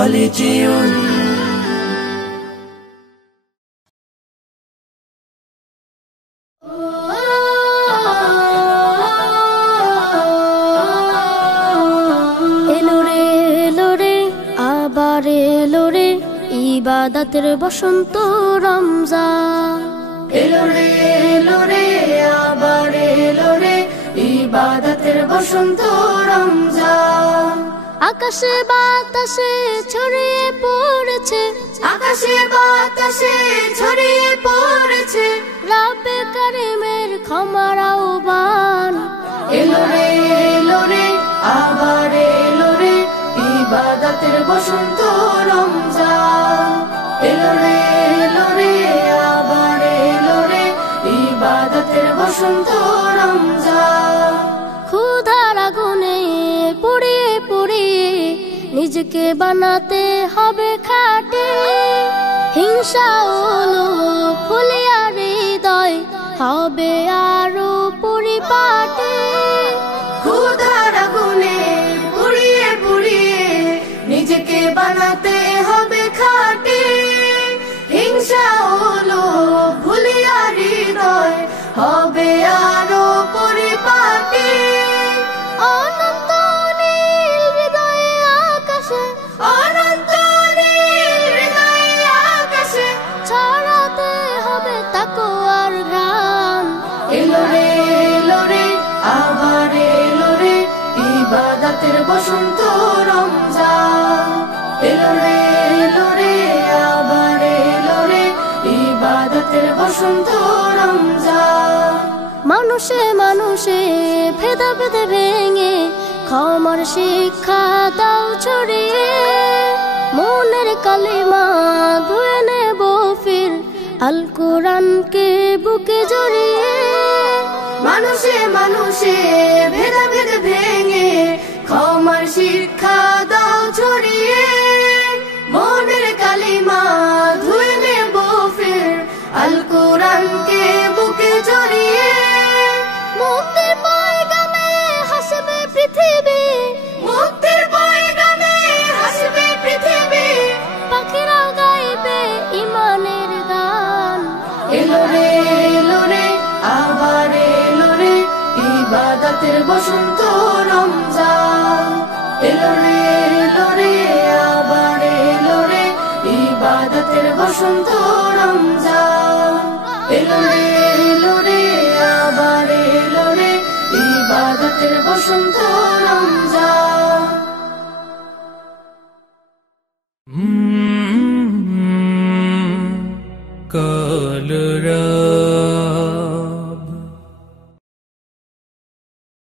কলেজিয়ন। ইবাদতের বসন্ত রমজান এলো রে আবার এলো রে ইবাদতের বসন্ত রমজান। আকাশে বাতাসে ছড়িয়ে পড়েছে, আকাশে বাতাসে ছড়িয়ে পড়েছে রব্বে কারিমের ক্ষমার আহ্বান। এলো রে আবার এলো রে ইবাদতের বসন্ত রমজান। এলো রে আবার এলো রে ইবাদতের বসন্ত রমজান। ক্ষুধার আগুনে পুড়িয়ে পুড়িয়ে নিজেকে বানাতে হবে খাঁটি, হিংসা ও লোভ ফুলিয়া হৃদয় হবে আরো পরিপাটি। ক্ষুধার আগুনে পুড়িয়ে পুড়িয়ে নিজেকে বানাতে হবে খাঁটি, হিংসা ও লোভ ভুলিয়া হৃদয় হবে আরো পরিপাটি। অনন্ত নীল হৃদয়ে আকাশে, অনন্ত নীল হৃদয়ে আকাশে ছড়াতে হবে তাকওয়ার ঘ্রাণ। এলো রে আবার এলো রে ইবাদতের বসন্ত রমজান। এলো রে আবার এলো রে ইবাদতের বসন্ত রমজান। মানুষে মানুষে ভেদাভেদে ভেঙে ক্ষমার শিক্ষা দাও ছড়িয়ে, মনের কালিমা ধুয়ে নেব ফির আল কোরআনকে বুকে জড়িয়ে। মানুষে মানুষে ভেদাভেদ ভেঙে ক্ষমার শিক্ষা দাও ছড়িয়ে, মনের কালিমা ধুয়ে নেব ফির আল কোরআনকে বুকে জড়িয়ে। মুক্তির পয়গামে হাসবে পৃথিবী, মুক্তির পয়গামে হাসবে পৃথিবী, পাখিরাও গাইবে ইমানের গান। এলো রে আবার এলো রে ইবাদতের বসন্ত রমজান। এলো রে আবার এলো রে ইবাদতের বসন্ত রমজান। এলো রে আবার এলো রে ইবাদতের বসন্ত রমজান। কলরা